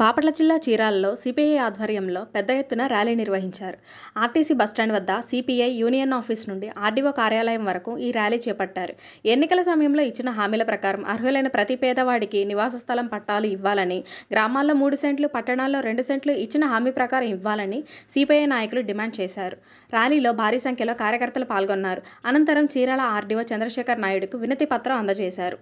బాపట్ల జిల్లా చీరాలలో సిపిఐ ఆధ్వర్యంలో పెద్ద ఎత్తున ర్యాలీ నిర్వహించారు. ఆర్టీసీ బస్టాండ్ వద్ద సిపిఐ యూనియన్ ఆఫీస్ నుండి ఆర్డీఓ కార్యాలయం వరకు ఈ ర్యాలీ చేపట్టారు. ఎన్నికల సమయంలో ఇచ్చిన హామీల ప్రకారం అర్హులైన ప్రతి పేదవాడికి నివాస స్థలం పట్టాలు ఇవ్వాలని గ్రామాల్లో మూడు సెంట్లు పట్టణాల్లో రెండు సెంట్లు ఇచ్చిన హామీ ప్రకారం ఇవ్వాలని సిపిఐ నాయకులు డిమాండ్ చేశారు. ర్యాలీలో భారీ సంఖ్యలో కార్యకర్తలు పాల్గొన్నారు. అనంతరం చీరాల ఆర్డీఓ చంద్రశేఖర్ నాయుడుకు వినతి పత్రం అందజేశారు.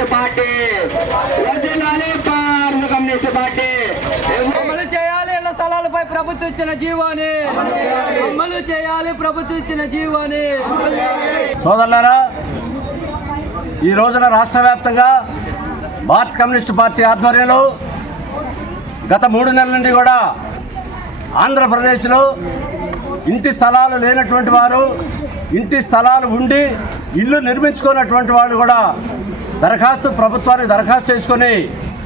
Communist party. వర్ధిల్లాలి భారత కమ్యూనిస్ట్ పార్టీ. అమలు చేయాలి ఇళ్ళ స్థలాలపై ప్రభుత్వం ఇచ్చిన జీవోని. అమలు చేయాలి ప్రభుత్వం ఇచ్చిన జీవోని. సోదరులారా ఈ రోజున రాష్ట్ర వ్యాప్తంగా భారత కమ్యూనిస్ట్ పార్టీ ఆధ్వర్యంలో గత మూడు నెలల నుండి కూడా ఆంధ్రప్రదేశ్లో ఇంటి స్థలాలు లేనటువంటి వారు ఇంటి స్థలాలు ఉండి ఇల్లు నిర్మించుకున్నటువంటి వాళ్ళు కూడా దరఖాస్తు ప్రభుత్వానికి దరఖాస్తు చేసుకొని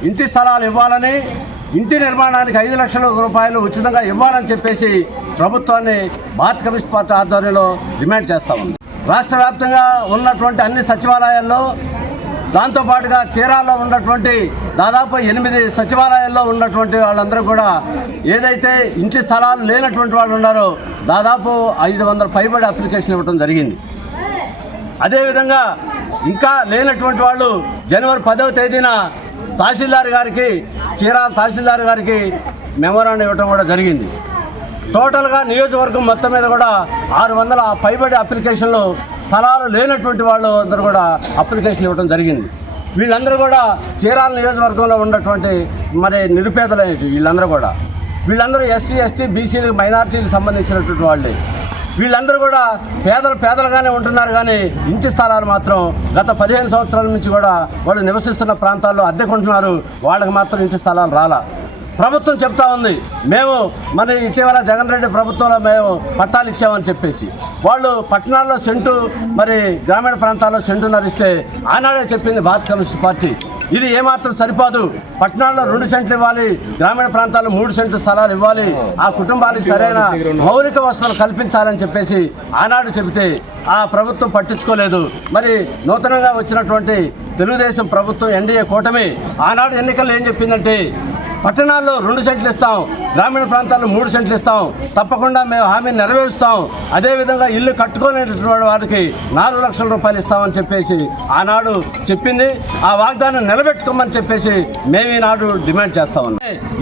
ఇంటి స్థలాలు ఇవ్వాలని ఇంటి నిర్మాణానికి ఐదు లక్షల రూపాయలు ఉచితంగా ఇవ్వాలని చెప్పేసి ప్రభుత్వాన్ని భారత కమ్యూనిస్ట్ పార్టీ ఆధ్వర్యంలో డిమాండ్ చేస్తాము రాష్ట్ర వ్యాప్తంగా ఉన్నటువంటి అన్ని సచివాలయాల్లో దాంతోపాటుగా చీరాల్లో ఉన్నటువంటి దాదాపు ఎనిమిది సచివాలయాల్లో ఉన్నటువంటి వాళ్ళందరూ కూడా ఏదైతే ఇంటి స్థలాలు లేనటువంటి వాళ్ళు ఉన్నారో దాదాపు ఐదు వందల పైబడి అప్లికేషన్ ఇవ్వడం జరిగింది. అదేవిధంగా ఇంకా లేనటువంటి వాళ్ళు జనవరి పదవ తేదీన తహసీల్దార్ గారికి చీరాల తహసీల్దార్ గారికి మెమోరాండం ఇవ్వడం కూడా జరిగింది. టోటల్గా నియోజకవర్గం మొత్తం మీద కూడా ఆరు వందల పైబడి అప్లికేషన్లు స్థలాలు లేనటువంటి వాళ్ళు అందరూ కూడా అప్లికేషన్ ఇవ్వడం జరిగింది. వీళ్ళందరూ కూడా చీరాల నియోజకవర్గంలో ఉన్నటువంటి మరి నిరుపేదలే వీళ్ళందరూ కూడా. వీళ్ళందరూ ఎస్సీ ఎస్టీ బీసీలకు మైనార్టీలకు సంబంధించినటువంటి వాళ్ళే. వీళ్ళందరూ కూడా పేదలు పేదలుగానే ఉంటున్నారు కానీ ఇంటి స్థలాలు మాత్రం గత పదిహేను సంవత్సరాల నుంచి కూడా వాళ్ళు నివసిస్తున్న ప్రాంతాల్లో అద్దెకుంటున్నారు. వాళ్ళకి మాత్రం ఇంటి స్థలాలు రాలా. ప్రభుత్వం చెప్తా ఉంది మేము మరి ఇటీవల జగన్ రెడ్డి ప్రభుత్వంలో మేము పట్టాలు ఇచ్చామని చెప్పేసి. వాళ్ళు పట్టణాల్లో సెంటు మరి గ్రామీణ ప్రాంతాల్లో సెంటు నరిస్తే ఆనాడే చెప్పింది భారత కమ్యూనిస్ట్ పార్టీ. ఇది ఏమాత్రం సరిపోదు. పట్టణాల్లో రెండు సెంట్లు ఇవ్వాలి. గ్రామీణ ప్రాంతాల్లో మూడు సెంట్లు స్థలాలు ఇవ్వాలి. ఆ కుటుంబానికి సరైన మౌలిక వసతులు కల్పించాలని చెప్పేసి ఆనాడు చెబితే ఆ ప్రభుత్వం పట్టించుకోలేదు. మరి నూతనంగా వచ్చినటువంటి తెలుగుదేశం ప్రభుత్వం ఎన్డీఏ కూటమి ఆనాడు ఎన్నికల్లో ఏం చెప్పిందంటే పట్టణాల్లో రెండు సెంట్లు ఇస్తాం. గ్రామీణ ప్రాంతాల్లో మూడు సెంట్లు ఇస్తాం. తప్పకుండా మేము హామీని నెరవేరుస్తాం. అదేవిధంగా ఇల్లు కట్టుకోలేనటువంటి వారికి నాలుగు లక్షల రూపాయలు ఇస్తామని చెప్పేసి ఆనాడు చెప్పింది. ఆ వాగ్దానం నిలబెట్టుకోమని చెప్పేసి మేము ఈనాడు డిమాండ్ చేస్తా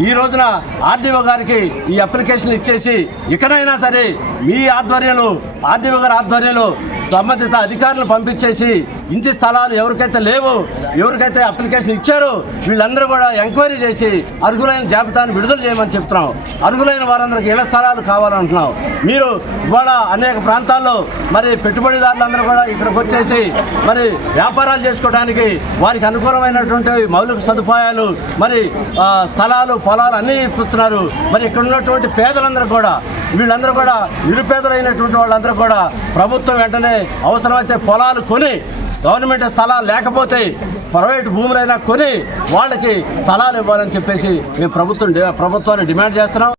ఈ రోజున ఆర్డీఓ గారికి ఈ అప్లికేషన్ ఇచ్చేసి ఇకనైనా సరే మీ ఆధ్వర్యంలో ఆర్డీఓ గారి ఆధ్వర్యంలో సంబంధిత అధికారులు పంపించేసి ఇంటి స్థలాలు ఎవరికైతే లేవు ఎవరికైతే అప్లికేషన్ ఇచ్చారో వీళ్ళందరూ కూడా ఎంక్వైరీ చేసి అర్హులైన జాబితాను విడుదల చేయమని చెప్తున్నాం. అర్హులైన వారందరికీ ఇళ్ళ స్థలాలు కావాలంటున్నాం మీరు ఇవాళ అనేక ప్రాంతాల్లో మరి పెట్టుబడిదారులందరూ కూడా ఇక్కడికి వచ్చేసి మరి వ్యాపారాలు చేసుకోవడానికి వారికి అనుకూలమైనటువంటి మౌలిక సదుపాయాలు మరి స్థలాలు పొలాలు అన్నీ ఇప్పిస్తున్నారు. మరి ఇక్కడ ఉన్నటువంటి పేదలందరూ కూడా వీళ్ళందరూ కూడా నిరుపేదలైనటువంటి వాళ్ళందరూ కూడా ప్రభుత్వం వెంటనే అవసరమైతే పొలాలు కొని గవర్నమెంట్ స్థలాలు లేకపోతే ప్రైవేట్ భూములైనా కొని వాళ్ళకి స్థలాలు ఇవ్వాలని చెప్పేసి మేము ప్రభుత్వం ప్రభుత్వాన్ని డిమాండ్ చేస్తున్నాం.